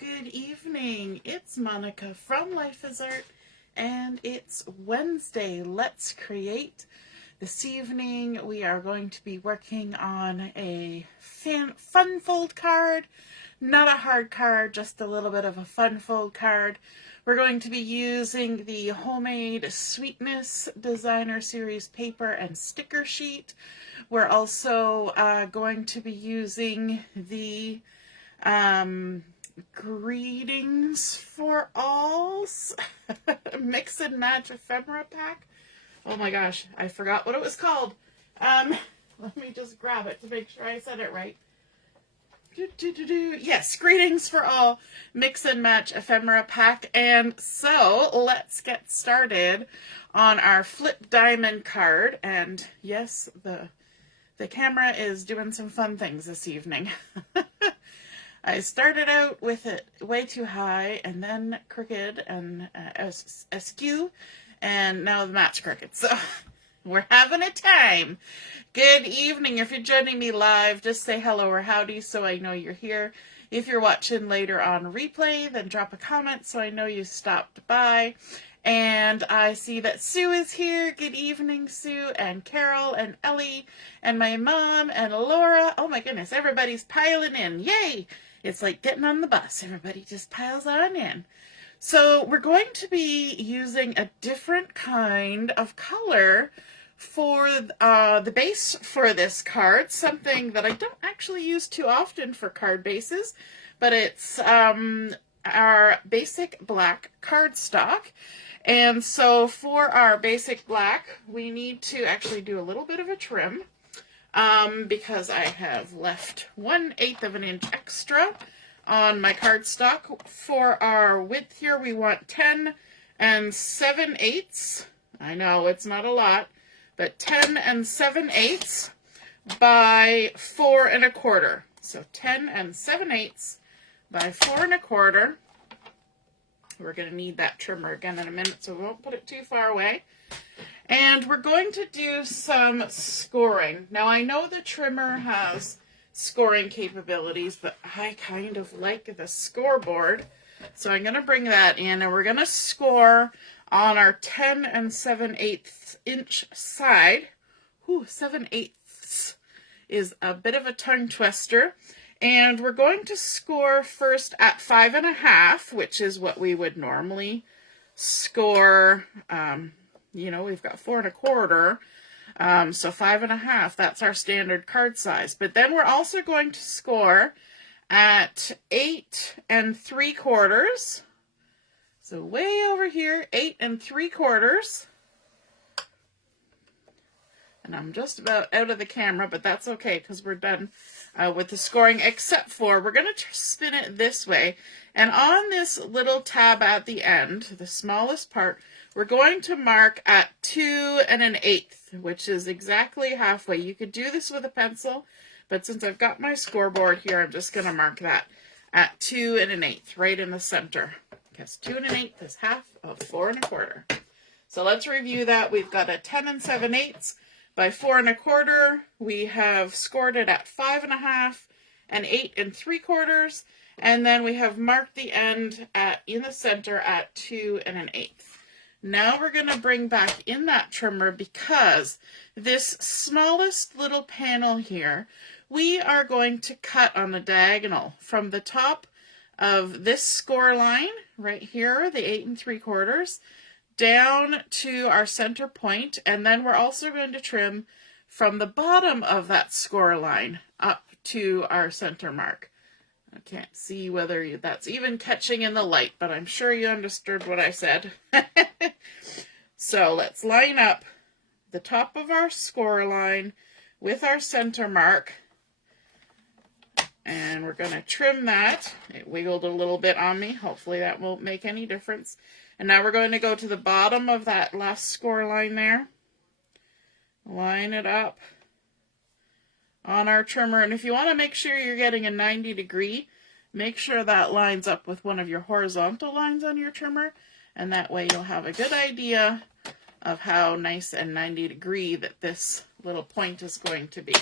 good evening. It's Monica from Life is Art, and it's Wednesday. Let's create. This evening we are going to be working on a fun fold card. Not a hard card, just a little bit of a fun fold card. We're going to be using the Homemade Sweetness Designer Series paper and sticker sheet. We're also going to be using the Greetings for Alls Mix and Match Ephemera pack. Oh my gosh, I forgot what it was called. Let me just grab it to make sure I said it right. Yes, Greetings for All Mix and Match Ephemera pack. And so let's get started on our flip diamond card. And yes, the camera is doing some fun things this evening. I started out with it way too high and then crooked and askew, and now the mat's crooked. So we're having a time. Good evening. If you're joining me live, just say hello or howdy so I know you're here. If you're watching later on replay, then drop a comment so I know you stopped by. And I see that Sue is here. Good evening, Sue, and Carol, and Ellie, and my mom, and Laura. Oh my goodness, everybody's piling in. Yay! It's like getting on the bus. Everybody just piles on in. So we're going to be using a different kind of color for the base for this card. Something that I don't actually use too often for card bases, but it's our basic black cardstock. And so for our basic black, we need to actually do a little bit of a trim because I have left 1/8 of an inch extra on my cardstock. For our width here, we want 10 7/8. I know it's not a lot, but 10 7/8 by 4 1/4. So 10 7/8 by 4 1/4. We're going to need that trimmer again in a minute, so we won't put it too far away. And we're going to do some scoring. Now, I know the trimmer has scoring capabilities, but I kind of like the scoreboard. So I'm going to bring that in, and we're going to score on our 10 7/8 inch side. Ooh, 7/8 is a bit of a tongue twister. And we're going to score first at 5 1/2, which is what we would normally score. You know, we've got 4 1/4. So 5 1/2, that's our standard card size. But then we're also going to score at 8 3/4. So way over here, 8 3/4. And I'm just about out of the camera, but that's okay because we're done with the scoring, except for we're going to spin it this way. And on this little tab at the end, the smallest part, we're going to mark at 2 1/8, which is exactly halfway. You could do this with a pencil, but since I've got my scoreboard here, I'm just going to mark that at 2 1/8, right in the center. Because 2 1/8 is half of 4 1/4. So let's review that. We've got a 10 7/8 by 4 1/4. We have scored it at 5 1/2 and 8 3/4. And then we have marked the end in the center at 2 1/8. Now we're going to bring back in that trimmer because this smallest little panel here, we are going to cut on the diagonal from the top of this score line right here, the 8 3/4, down to our center point. And then we're also going to trim from the bottom of that score line up to our center mark. I can't see whether that's even catching in the light, but I'm sure you understood what I said. So let's line up the top of our score line with our center mark. And we're going to trim that. It wiggled a little bit on me. Hopefully that won't make any difference. And now we're going to go to the bottom of that last score line there. Line it up on our trimmer. And if you want to make sure you're getting a 90-degree, make sure that lines up with one of your horizontal lines on your trimmer. And that way you'll have a good idea of how nice and 90-degree that this little point is going to be.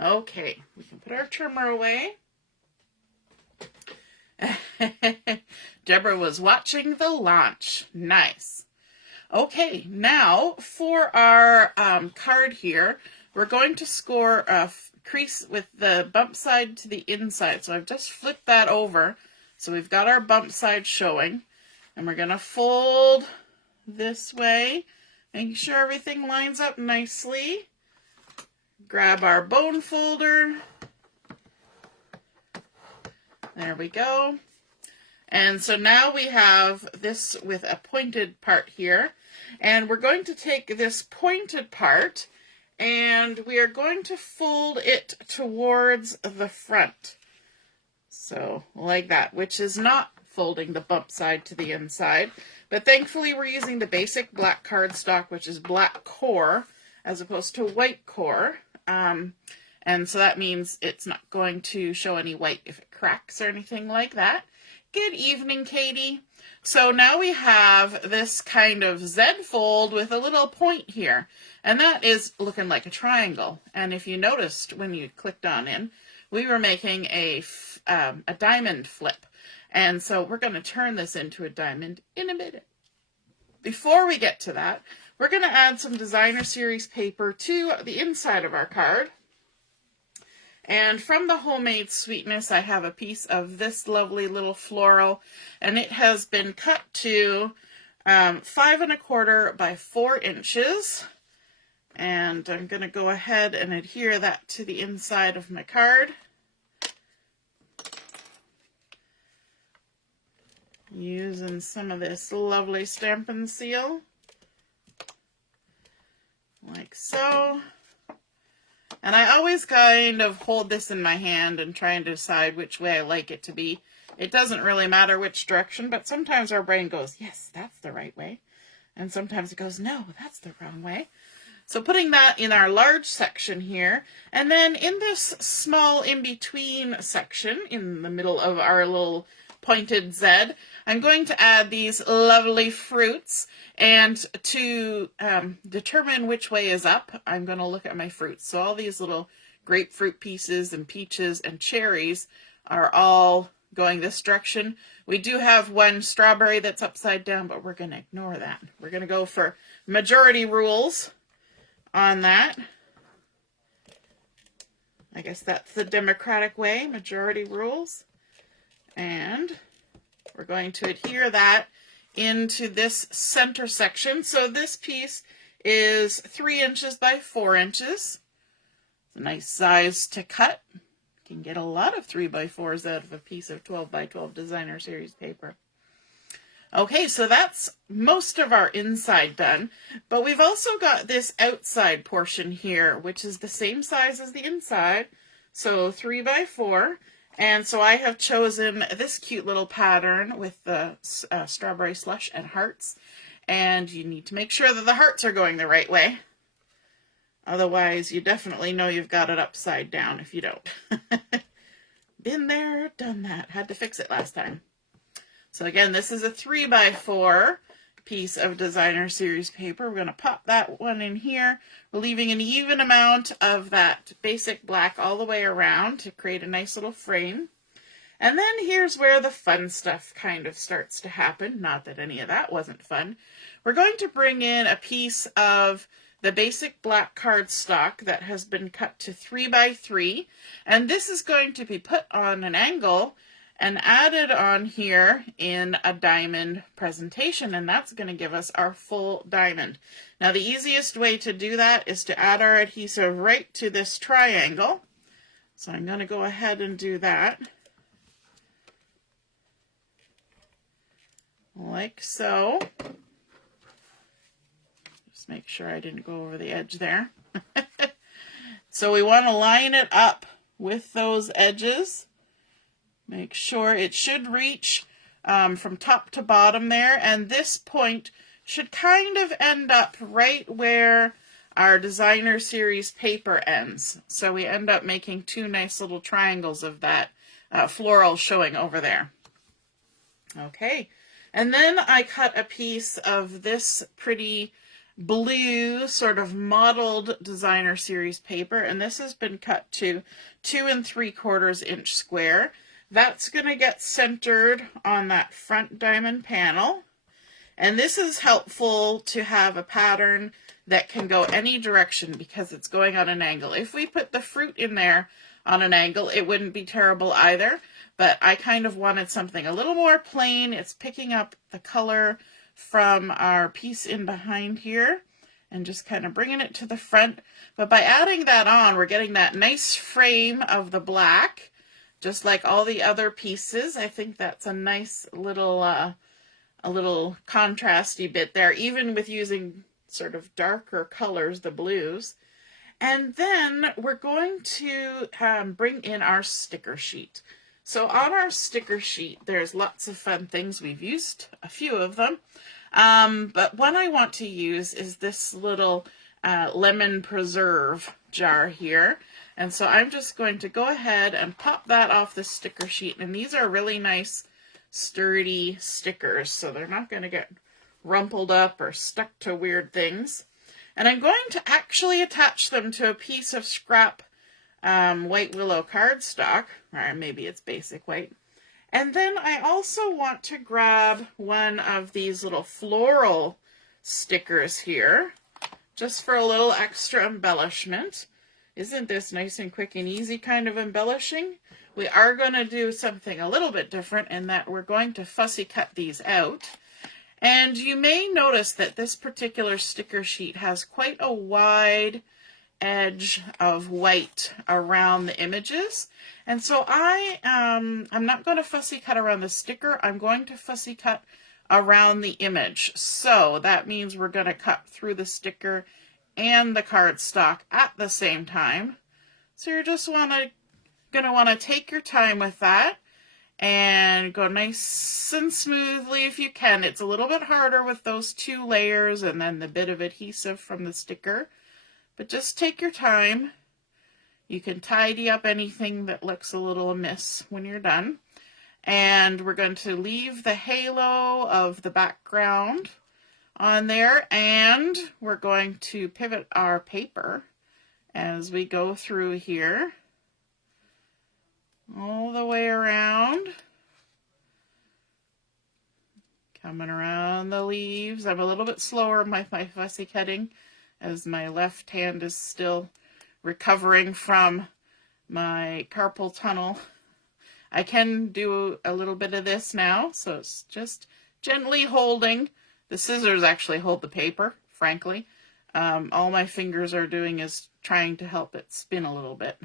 Okay, we can put our trimmer away. Deborah was watching the launch. Nice. Okay, now for our card here, we're going to score a crease with the bump side to the inside. So I've just flipped that over. So we've got our bump side showing. And we're going to fold this way, making sure everything lines up nicely. Grab our bone folder. There we go. And so now we have this with a pointed part here. And we're going to take this pointed part and we are going to fold it towards the front. So like that, which is not folding the bump side to the inside. But thankfully we're using the basic black cardstock, which is black core, as opposed to white core. And so that means it's not going to show any white if it cracks or anything like that. Good evening, Katie. So now we have this kind of Z fold with a little point here. And that is looking like a triangle. And if you noticed when you clicked on in, we were making a diamond flip. And so we're going to turn this into a diamond in a minute. Before we get to that, we're going to add some designer series paper to the inside of our card. And from the Homemade Sweetness, I have a piece of this lovely little floral, and it has been cut to 5 1/4 by 4 inches. And I'm going to go ahead and adhere that to the inside of my card. Using some of this lovely Stampin' Seal, like so. And I always kind of hold this in my hand and try and decide which way I like it to be. It doesn't really matter which direction, but sometimes our brain goes, yes, that's the right way. And sometimes it goes, no, that's the wrong way. So putting that in our large section here, and then in this small in-between section, in the middle of our little pointed Z, I'm going to add these lovely fruits, and to determine which way is up, I'm going to look at my fruits. So all these little grapefruit pieces and peaches and cherries are all going this direction. We do have one strawberry that's upside down, but we're going to ignore that. We're going to go for majority rules on that. I guess that's the democratic way, majority rules. And we're going to adhere that into this center section. So this piece is 3 inches by 4 inches. It's a nice size to cut. You can get a lot of 3x4s out of a piece of 12 by 12 designer series paper. Okay, so that's most of our inside done, but we've also got this outside portion here, which is the same size as the inside, so 3x4. And so I have chosen this cute little pattern with the strawberry slush and hearts. And you need to make sure that the hearts are going the right way. Otherwise, you definitely know you've got it upside down if you don't. Been there, done that. Had to fix it last time. So again, this is a 3x4 piece of designer series paper. We're going to pop that one in here. We're leaving an even amount of that basic black all the way around to create a nice little frame. And then here's where the fun stuff kind of starts to happen. Not that any of that wasn't fun. We're going to bring in a piece of the basic black cardstock that has been cut to 3x3. And this is going to be put on an angle and added on here in a diamond presentation, and that's going to give us our full diamond. Now the easiest way to do that is to add our adhesive right to this triangle. So I'm going to go ahead and do that. Like so. Just make sure I didn't go over the edge there. So we want to line it up with those edges. Make sure it should reach from top to bottom there, and this point should kind of end up right where our designer series paper ends. So we end up making 2 nice little triangles of that floral showing over there. Okay, and then I cut a piece of this pretty blue sort of mottled designer series paper, and this has been cut to 2 3/4 inch square. That's going to get centered on that front diamond panel. And this is helpful to have a pattern that can go any direction because it's going on an angle. If we put the fruit in there on an angle, it wouldn't be terrible either. But I kind of wanted something a little more plain. It's picking up the color from our piece in behind here and just kind of bringing it to the front. But by adding that on, we're getting that nice frame of the black, just like all the other pieces. I think that's a nice little a little contrasty bit there, even with using sort of darker colors, the blues. And then we're going to bring in our sticker sheet. So on our sticker sheet, there's lots of fun things. We've used a few of them. But one I want to use is this little lemon preserve jar here. And so I'm just going to go ahead and pop that off the sticker sheet. And these are really nice, sturdy stickers, so they're not going to get rumpled up or stuck to weird things. And I'm going to actually attach them to a piece of scrap white willow cardstock, or maybe it's basic white. And then I also want to grab one of these little floral stickers here, just for a little extra embellishment. Isn't this nice and quick and easy kind of embellishing? We are going to do something a little bit different in that we're going to fussy cut these out. And you may notice that this particular sticker sheet has quite a wide edge of white around the images. And so I'm not going to fussy cut around the sticker. I'm going to fussy cut around the image. So that means we're going to cut through the sticker and the cardstock at the same time. So you're just going to want to take your time with that and go nice and smoothly if you can. It's a little bit harder with those two layers and then the bit of adhesive from the sticker, but just take your time. You can tidy up anything that looks a little amiss when you're done. And we're going to leave the halo of the background on there, and we're going to pivot our paper as we go through here all the way around, coming around the leaves. I'm a little bit slower with my fussy cutting as my left hand is still recovering from my carpal tunnel. I can do a little bit of this now, so it's just gently holding. The scissors actually hold the paper, frankly. All my fingers are doing is trying to help it spin a little bit.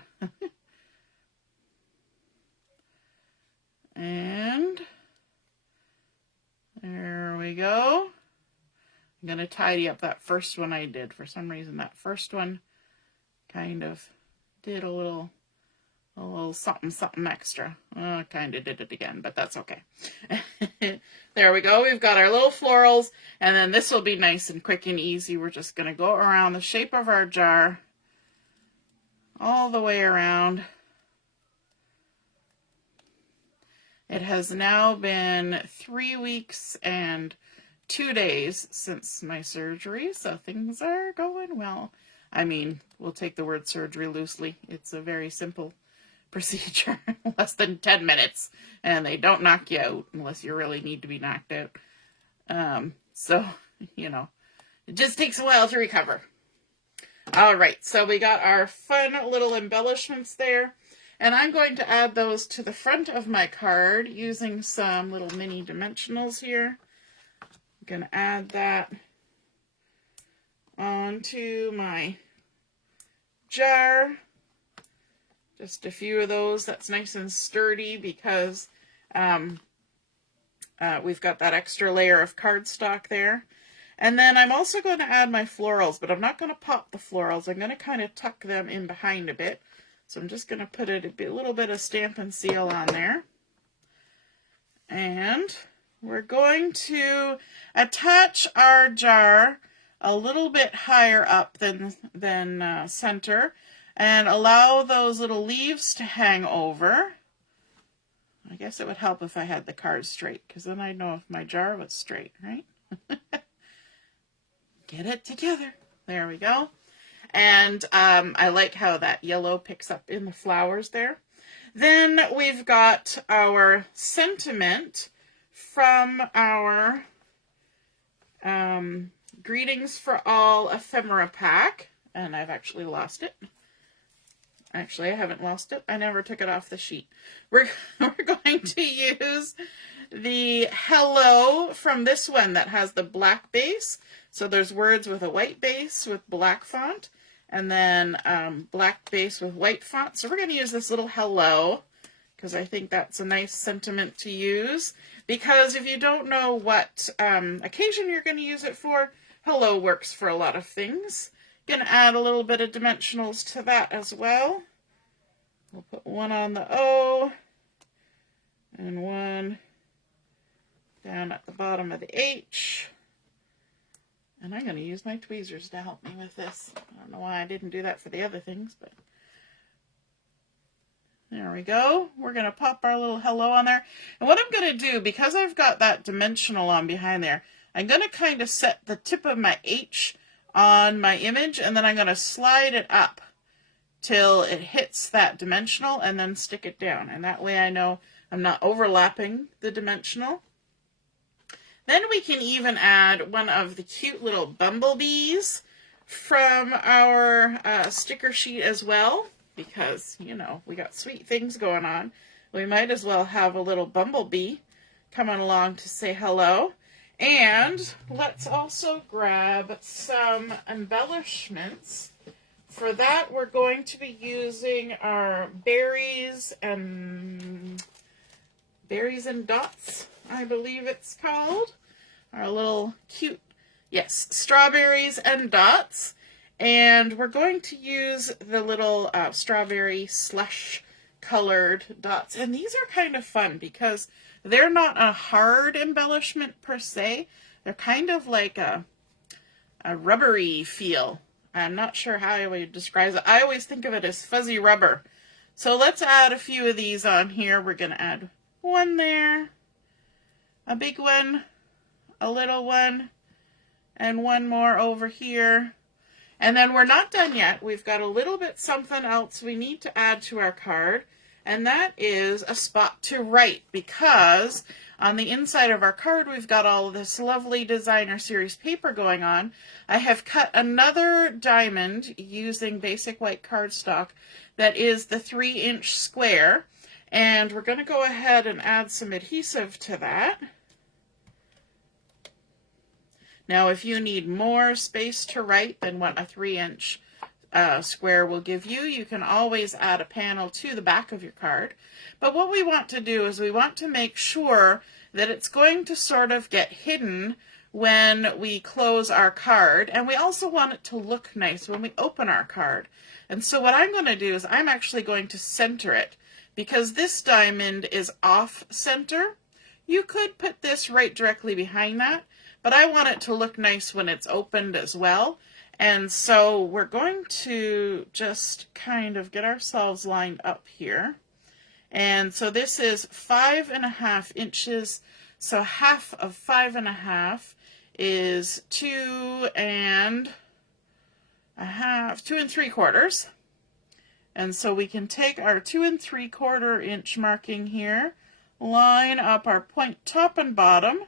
And there we go. I'm going to tidy up that first one I did. For some reason, that first one kind of did a little something extra. I kind of did it again, but that's okay. There we go. We've got our little florals, and then this will be nice and quick and easy. We're just going to go around the shape of our jar all the way around. It has now been 3 weeks and 2 days since my surgery, so things are going well. I mean, we'll take the word surgery loosely. It's a very simple procedure, less than 10 minutes, and they don't knock you out unless you really need to be knocked out. So, you know, it just takes a while to recover. All right, so we got our fun little embellishments there. And I'm going to add those to the front of my card using some little mini dimensionals here. I'm going to add that onto my jar. Just a few of those. That's nice and sturdy because we've got that extra layer of cardstock there. And then I'm also going to add my florals, but I'm not going to pop the florals. I'm going to kind of tuck them in behind a bit. So I'm just going to put a little bit of Stampin' Seal on there. And we're going to attach our jar a little bit higher up than center and allow those little leaves to hang over. I guess it would help if I had the card straight, because then I'd know if my jar was straight, right? Get it together. There we go. And I like how that yellow picks up in the flowers there. Then we've got our sentiment from our Greetings for All ephemera pack. And I've actually lost it. Actually, I haven't lost it. I never took it off the sheet. We're going to use the hello from this one that has the black base. So there's words with a white base with black font, and then black base with white font. So we're going to use this little hello because I think that's a nice sentiment to use. Because if you don't know what occasion you're going to use it for, hello works for a lot of things. Going to add a little bit of dimensionals to that as well. We'll put one on the O and one down at the bottom of the H. And I'm going to use my tweezers to help me with this. I don't know why I didn't do that for the other things, but there we go. We're going to pop our little hello on there. And what I'm going to do, because I've got that dimensional on behind there, I'm going to kind of set the tip of my H on my image, and then I'm going to slide it up till it hits that dimensional and then stick it down. And that way I know I'm not overlapping the dimensional. Then we can even add one of the cute little bumblebees from our sticker sheet as well, because, you know, we got sweet things going on. We might as well have a little bumblebee coming along to say hello. And let's also grab some embellishments. For that, we're going to be using our berries and dots, I believe it's called. Our little cute, yes, strawberries and dots. And we're going to use the little strawberry slush colored dots. And these are kind of fun because they're not a hard embellishment per se. They're kind of like a rubbery feel. I'm not sure how I would describe it. I always think of it as fuzzy rubber. So let's add a few of these on here. We're going to add one there, a big one, a little one, and one more over here. And then we're not done yet. We've got a little bit something else we need to add to our card, and that is a spot to write, because on the inside of our card we've got all of this lovely designer series paper going on. I have cut another diamond using basic white cardstock that is the 3-inch square, and we're going to go ahead and add some adhesive to that. Now, if you need more space to write than what a 3-inch square will give you, you can always add a panel to the back of your card. But what we want to do is we want to make sure that it's going to sort of get hidden when we close our card, and we also want it to look nice when we open our card. And so what I'm going to do is I'm actually going to center it, because this diamond is off center. You could put this right directly behind that, but I want it to look nice when it's opened as well. And so we're going to just kind of get ourselves lined up here. And so this is 5.5 inches. So half of 5.5 is 2 3/4. And so we can take our 2 3/4 inch marking here, line up our point top and bottom,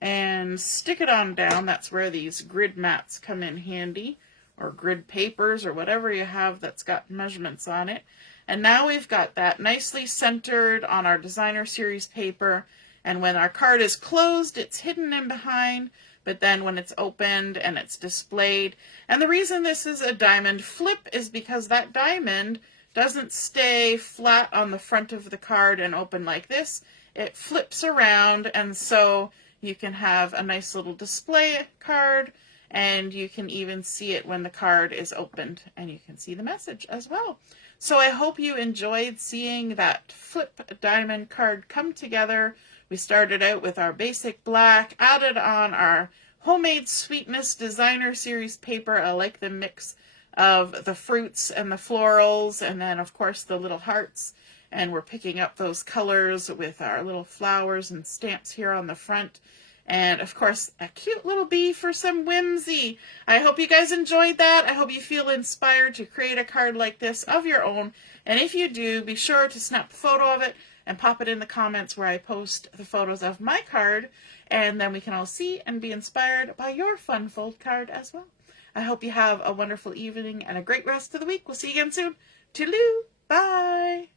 and stick it on down. That's where these grid mats come in handy, or grid papers, or whatever you have that's got measurements on it. And now we've got that nicely centered on our designer series paper, and when our card is closed, it's hidden in behind, but then when it's opened and it's displayed. And the reason this is a diamond flip is because that diamond doesn't stay flat on the front of the card and open like this. It flips around, and so you can have a nice little display card, and you can even see it when the card is opened, and you can see the message as well. So I hope you enjoyed seeing that flip diamond card come together. We started out with our basic black, added on our homemade sweetness designer series paper. I like the mix of the fruits and the florals, and then of course the little hearts. And we're picking up those colors with our little flowers and stamps here on the front. And of course, a cute little bee for some whimsy. I hope you guys enjoyed that. I hope you feel inspired to create a card like this of your own. And if you do, be sure to snap a photo of it and pop it in the comments where I post the photos of my card. And then we can all see and be inspired by your fun fold card as well. I hope you have a wonderful evening and a great rest of the week. We'll see you again soon. Toodaloo. Bye.